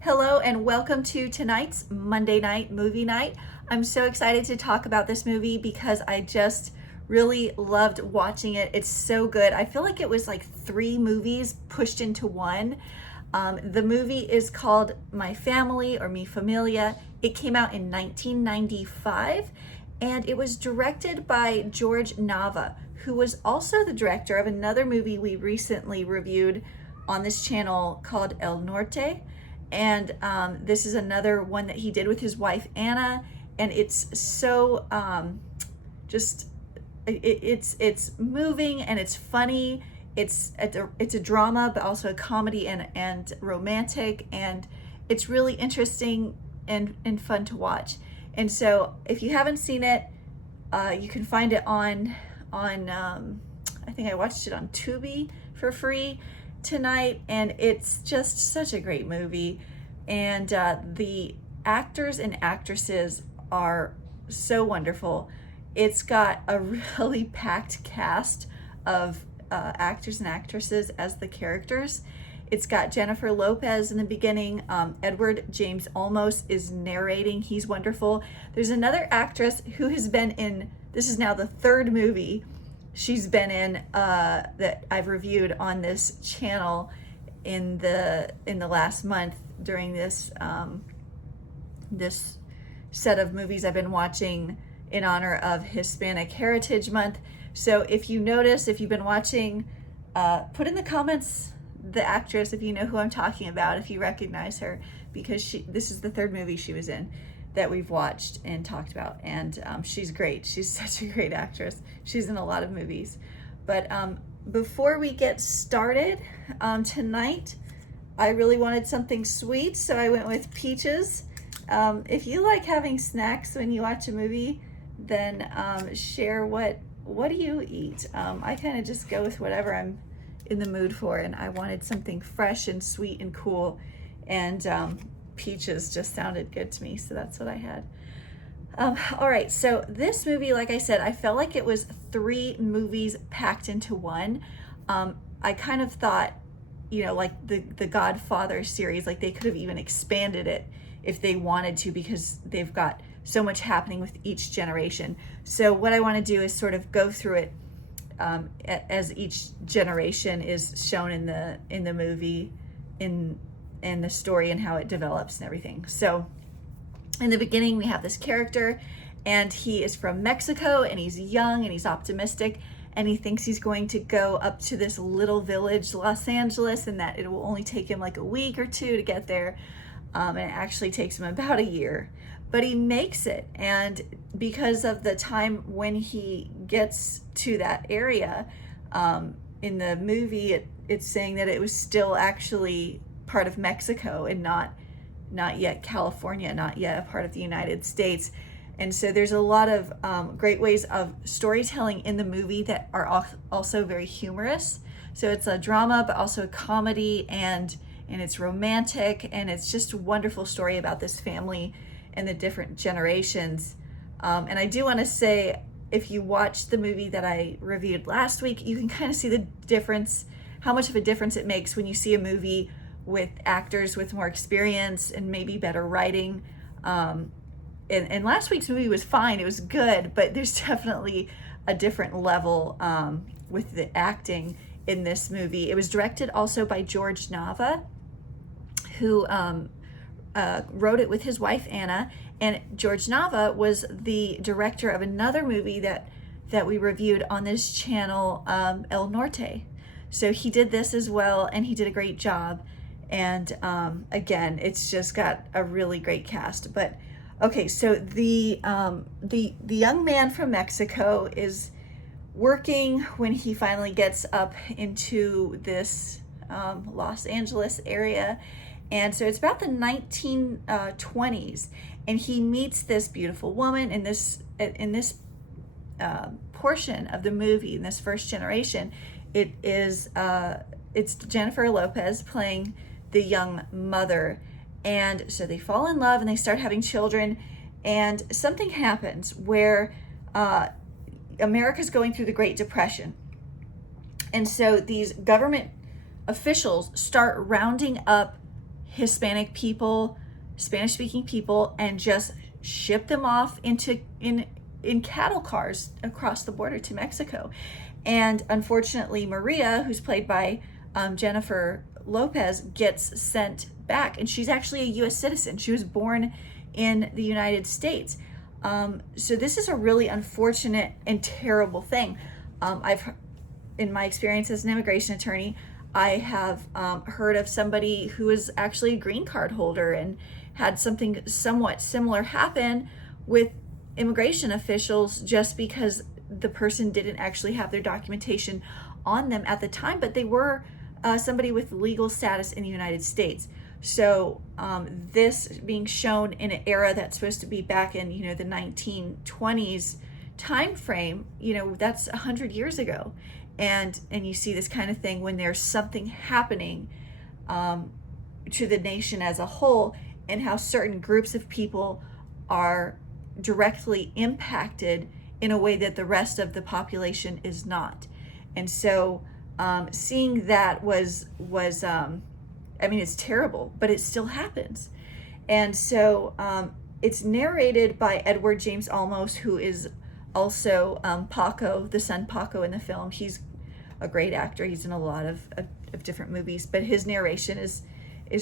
Hello and welcome to tonight's Monday night movie night. I'm so excited to talk about this movie because I just really loved watching it. It's so good. I feel like it was like three movies pushed into one. The movie is called My Family or Mi Familia. It came out in 1995 and it was directed by George Nava, who was also the director of another movie we recently reviewed on this channel called El Norte. And this is another one that he did with his wife Anna, and it's so it's moving and it's funny. It's a drama, but also a comedy and romantic, and it's really interesting and fun to watch. And so if you haven't seen it, you can find it on I think I watched it on Tubi for free tonight, and it's just such a great movie. And the actors and actresses are so wonderful. It's got a really packed cast of actors and actresses as the characters. It's got Jennifer Lopez in the beginning. Edward James Olmos is narrating. He's wonderful. There's another actress who has been in, this is now the third movie she's been in that I've reviewed on this channel in the last month during this this set of movies I've been watching in honor of Hispanic Heritage Month. So if you notice, if you've been watching, put in the comments the actress if you know who I'm talking about, if you recognize her, because this is the third movie she was in that we've watched and talked about, and she's great. She's such a great actress. She's in a lot of movies. But before we get started tonight, I really wanted something sweet, so I went with peaches. If you like having snacks when you watch a movie, then share what do you eat. I kind of just go with whatever I'm in the mood for, and I wanted something fresh and sweet and cool, and peaches just sounded good to me, so that's what I had. All right, so this movie, like I said, I felt like it was three movies packed into one. I kind of thought, you know, like the Godfather series, like they could have even expanded it if they wanted to, because they've got so much happening with each generation. So what I want to do is sort of go through it as each generation is shown in the movie, in the story and how it develops and everything. So in the beginning, we have this character, and he is from Mexico, and he's young and he's optimistic, and he thinks he's going to go up to this little village, Los Angeles, and that it will only take him like a week or two to get there. And it actually takes him about a year, but he makes it. And because of the time when he gets to that area, in the movie, it's saying that it was still actually part of Mexico and not yet California, not yet a part of the United States. And so there's a lot of great ways of storytelling in the movie that are also very humorous. So it's a drama, but also a comedy, and it's romantic, and it's just a wonderful story about this family and the different generations. And I do want to say, if you watch the movie that I reviewed last week, you can kind of see the difference, how much of a difference it makes when you see a movie with actors with more experience and maybe better writing. And last week's movie was fine, it was good, but there's definitely a different level with the acting in this movie. It was directed also by George Nava, who wrote it with his wife Anna, and George Nava was the director of another movie that we reviewed on this channel, El Norte. So he did this as well, and he did a great job. And again, it's just got a really great cast. But okay, so the young man from Mexico is working when he finally gets up into this Los Angeles area. And so it's about the 1920s, and he meets this beautiful woman in this portion of the movie. In this first generation, it's Jennifer Lopez playing the young mother, and so they fall in love and they start having children, and something happens where America's going through the Great Depression, and so these government officials start rounding up Hispanic people, Spanish speaking people, and just ship them off in cattle cars across the border to Mexico. And unfortunately, Maria, who's played by Jennifer Lopez, gets sent back, and she's actually a U.S. citizen. She was born in the United States. So this is a really unfortunate and terrible thing. In my experience as an immigration attorney, I have heard of somebody who is actually a green card holder and had something somewhat similar happen with immigration officials just because the person didn't actually have their documentation on them at the time, but they were somebody with legal status in the United States. So this being shown in an era that's supposed to be back in, the 1920s time frame, that's 100 years ago. And you see this kind of thing when there's something happening to the nation as a whole, and how certain groups of people are directly impacted in a way that the rest of the population is not. And so seeing that was it's terrible, but it still happens. And so it's narrated by Edward James Olmos, who is also Paco, the son Paco in the film. He's a great actor. He's in a lot of different movies, but his narration is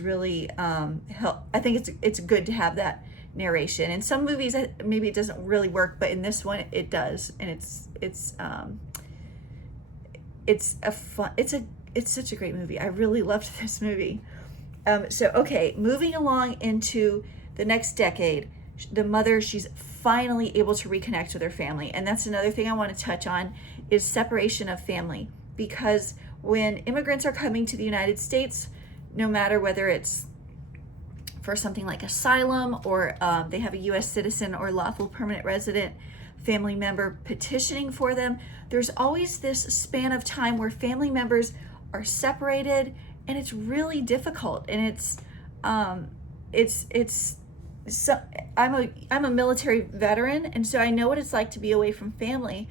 really I think it's good to have that narration. In some movies maybe it doesn't really work, but in this one it does, and it's such a great movie. I really loved this movie. Okay, moving along into the next decade, the mother, she's finally able to reconnect with her family. And that's another thing I want to touch on, is separation of family. Because when immigrants are coming to the United States, no matter whether it's for something like asylum, or they have a U.S. citizen or lawful permanent resident family member petitioning for them, there's always this span of time where family members are separated, and it's really difficult. And so I'm a military veteran, and so I know what it's like to be away from family.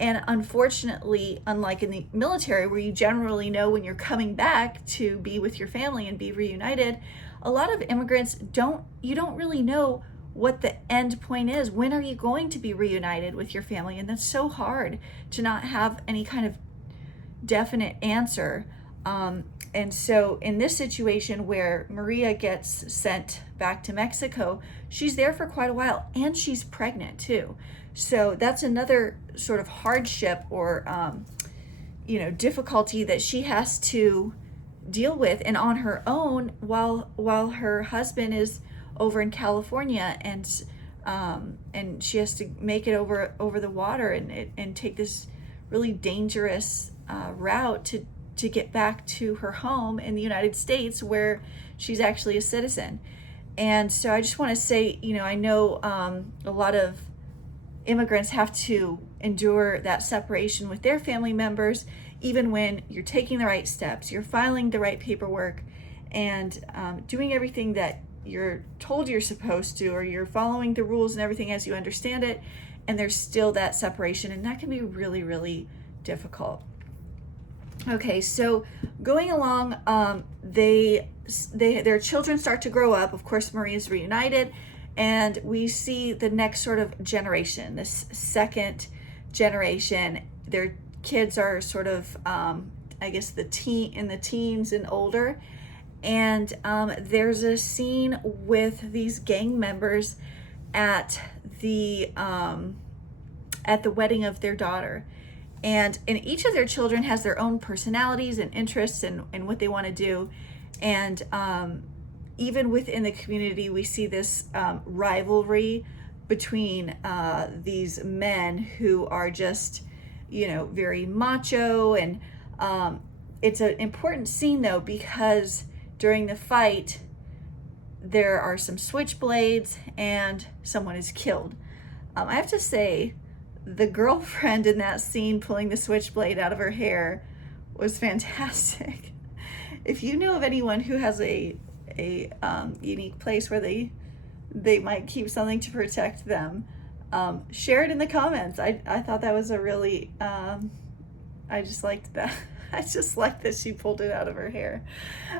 And unfortunately, unlike in the military, where you generally know when you're coming back to be with your family and be reunited, a lot of immigrants don't really know what the end point is. When are you going to be reunited with your family? And that's so hard to not have any kind of definite answer. And so in this situation where Maria gets sent back to Mexico, she's there for quite a while, and she's pregnant too. So that's another sort of hardship or difficulty that she has to deal with, and on her own, while her husband is over in California, and she has to make it over the water and take this really dangerous route to get back to her home in the United States, where she's actually a citizen. And so I just want to say, I know a lot of immigrants have to endure that separation with their family members, even when you're taking the right steps, you're filing the right paperwork, and doing everything that you're told you're supposed to, or you're following the rules and everything as you understand it, and there's still that separation, and that can be really, really difficult. Okay, so going along, their children start to grow up. Of course, Maria's reunited, and we see the next sort of generation, this second generation. Their kids are sort of, I guess, in the teens and older. And there's a scene with these gang members at the wedding of their daughter. And each of their children has their own personalities and interests and what they want to do. And even within the community, we see this rivalry between these men who are just, very macho. And it's an important scene, though, because during the fight, there are some switchblades and someone is killed. I have to say, the girlfriend in that scene pulling the switchblade out of her hair was fantastic. If you know of anyone who has a unique place where they might keep something to protect them, share it in the comments. I thought that was a really, I just liked that. I just liked that she pulled it out of her hair.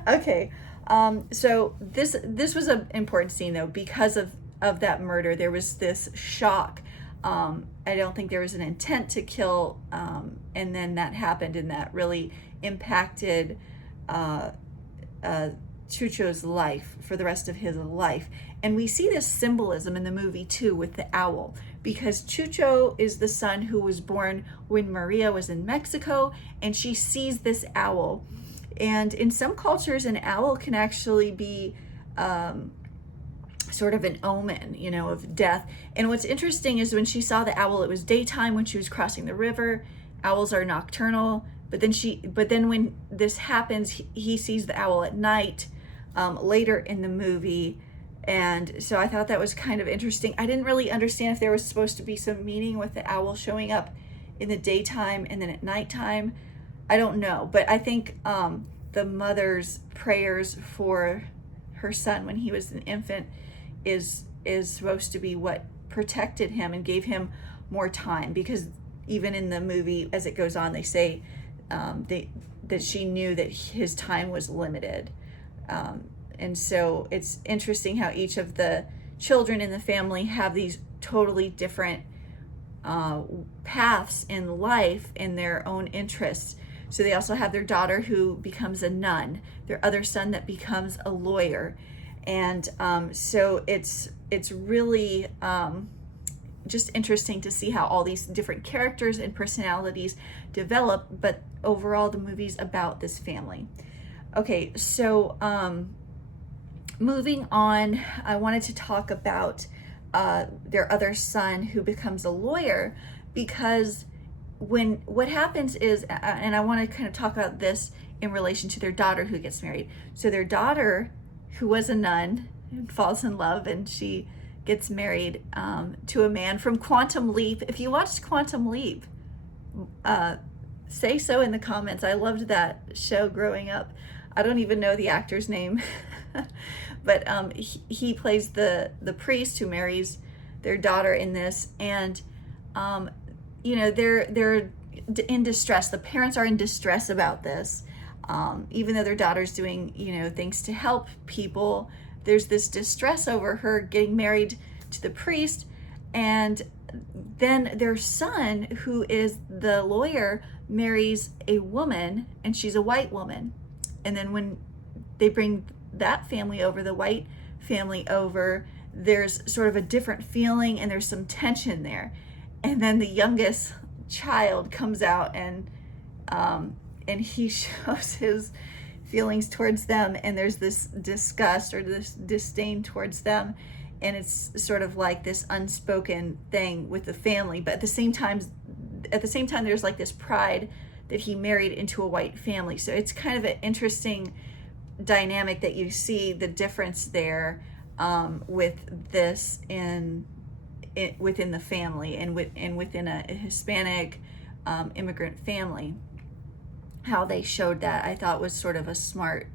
Okay, So this was an important scene though, because of that murder. There was this shock. I don't think there was an intent to kill, and then that happened, and that really impacted Chucho's life for the rest of his life. And we see this symbolism in the movie too with the owl, because Chucho is the son who was born when Maria was in Mexico, and she sees this owl. And in some cultures, an owl can actually be sort of an omen, of death. And what's interesting is when she saw the owl, it was daytime when she was crossing the river. Owls are nocturnal, but then when this happens, he sees the owl at night later in the movie. And so I thought that was kind of interesting. I didn't really understand if there was supposed to be some meaning with the owl showing up in the daytime and then at nighttime. I don't know, but I think the mother's prayers for her son when he was an infant is supposed to be what protected him and gave him more time, because even in the movie as it goes on, they say that she knew that his time was limited. And so it's interesting how each of the children in the family have these totally different paths in life and their own interests. So they also have their daughter who becomes a nun, their other son that becomes a lawyer. And so it's really just interesting to see how all these different characters and personalities develop, but overall the movie's about this family. Okay, so moving on, I wanted to talk about their other son who becomes a lawyer, because what happens is, and I want to kind of talk about this in relation to their daughter who gets married. So their daughter, who was a nun, falls in love, and she gets married to a man from Quantum Leap. If you watched Quantum Leap, say so in the comments. I loved that show growing up. I don't even know the actor's name, but he plays the priest who marries their daughter in this, and they're in distress. The parents are in distress about this, even though their daughter's doing things to help people. There's this distress over her getting married to the priest, and then their son, who is the lawyer, marries a woman, and she's a white woman. And then when they bring that family over, the white family over, there's sort of a different feeling, and there's some tension there. And then the youngest child comes out, and he shows his feelings towards them, and there's this disgust or this disdain towards them, and it's sort of like this unspoken thing with the family. But at the same time there's like this pride that he married into a white family. So it's kind of an interesting dynamic that you see the difference there with this within the family and within a Hispanic immigrant family. How they showed that, I thought, was sort of a smart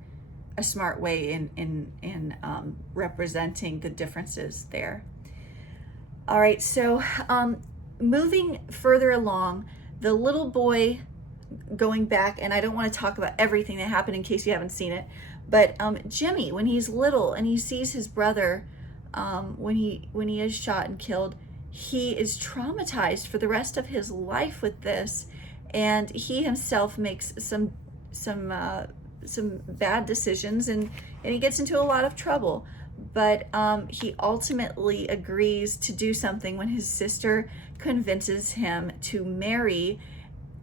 way in representing the differences there. All right, so moving further along, the little boy, going back, and I don't want to talk about everything that happened in case you haven't seen it, but Jimmy, when he's little and he sees his brother when he is shot and killed, he is traumatized for the rest of his life with this, and he himself makes some bad decisions, and he gets into a lot of trouble. But he ultimately agrees to do something when his sister convinces him to marry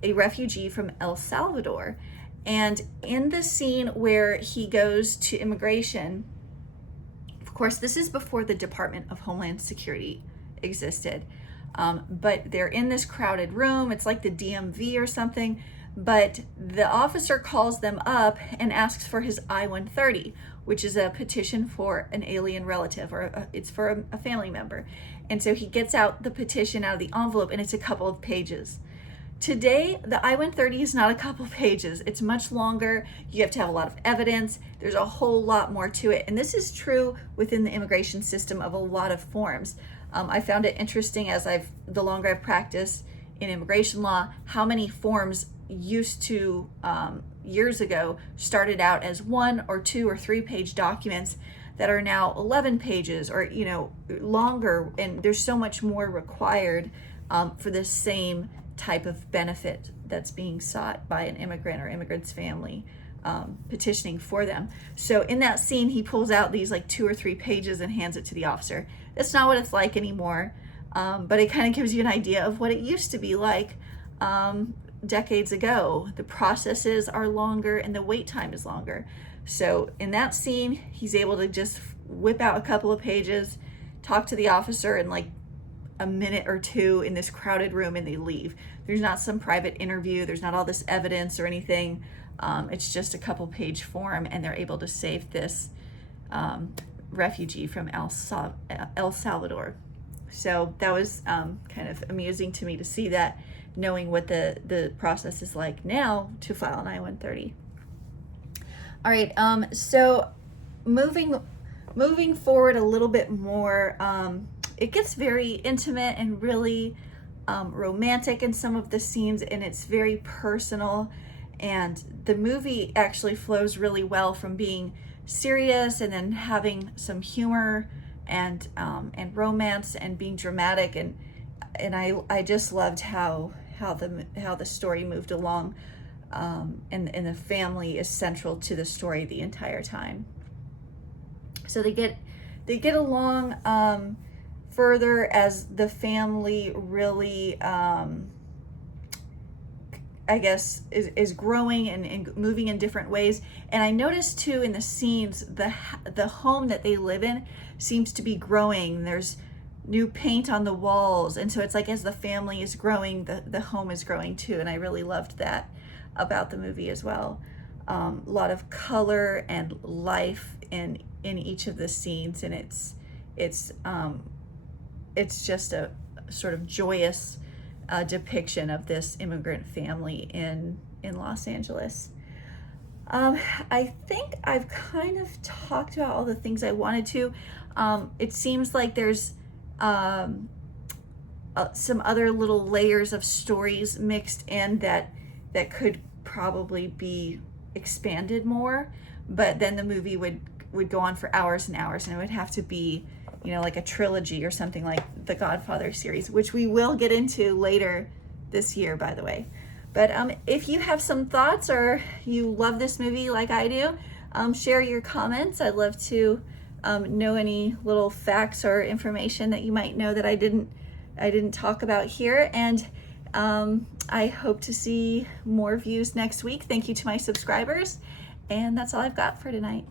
a refugee from El Salvador. And in the scene where he goes to immigration, of course, this is before the Department of Homeland Security existed, but they're in this crowded room. It's like the DMV or something, but the officer calls them up and asks for his I-130, which is a petition for an alien relative, or it's for a family member. And so he gets out the petition out of the envelope, and it's a couple of pages. Today, the I-130 is not a couple pages. It's much longer. You have to have a lot of evidence. There's a whole lot more to it. And this is true within the immigration system of a lot of forms. I found it interesting the longer I've practiced in immigration law, how many forms used to years ago started out as 1 or 2 or 3 page documents that are now 11 pages or, you know, longer, and there's so much more required for the same type of benefit that's being sought by an immigrant or immigrant's family, petitioning for them. So in that scene, he pulls out these like 2 or 3 pages and hands it to the officer. That's not what it's like anymore, but it kind of gives you an idea of what it used to be like decades ago. The processes are longer and the wait time is longer. So in that scene, he's able to just whip out a couple of pages, talk to the officer in like a minute or 2 in this crowded room, and they leave. There's not some private interview. There's not all this evidence or anything. It's just a couple page form, and they're able to save this refugee from El Salvador. So that was kind of amusing to me to see that, knowing what the process is like now to file an I-130. All right, so moving forward a little bit more, it gets very intimate and really romantic in some of the scenes, and it's very personal. And the movie actually flows really well from being serious and then having some humor and romance and being dramatic, and I just loved how the story moved along, and the family is central to the story the entire time. So they get along further as the family really, I guess, is growing and moving in different ways. And I noticed too in the scenes, the home that they live in seems to be growing. There's new paint on the walls, and so it's like as the family is growing, the home is growing too. And I really loved that about the movie as well. A lot of color and life in each of the scenes, and it's just a sort of joyous depiction of this immigrant family in Los Angeles. I think I've kind of talked about all the things I wanted to. It seems like there's some other little layers of stories mixed in that could probably be expanded more, but then the movie would go on for hours and hours, and it would have to be, you know, like a trilogy or something like the Godfather series, which we will get into later this year, by the way. But if you have some thoughts or you love this movie like I do, share your comments. I'd love to know any little facts or information that you might know that I didn't talk about here. And I hope to see more views next week. Thank you to my subscribers. And that's all I've got for tonight.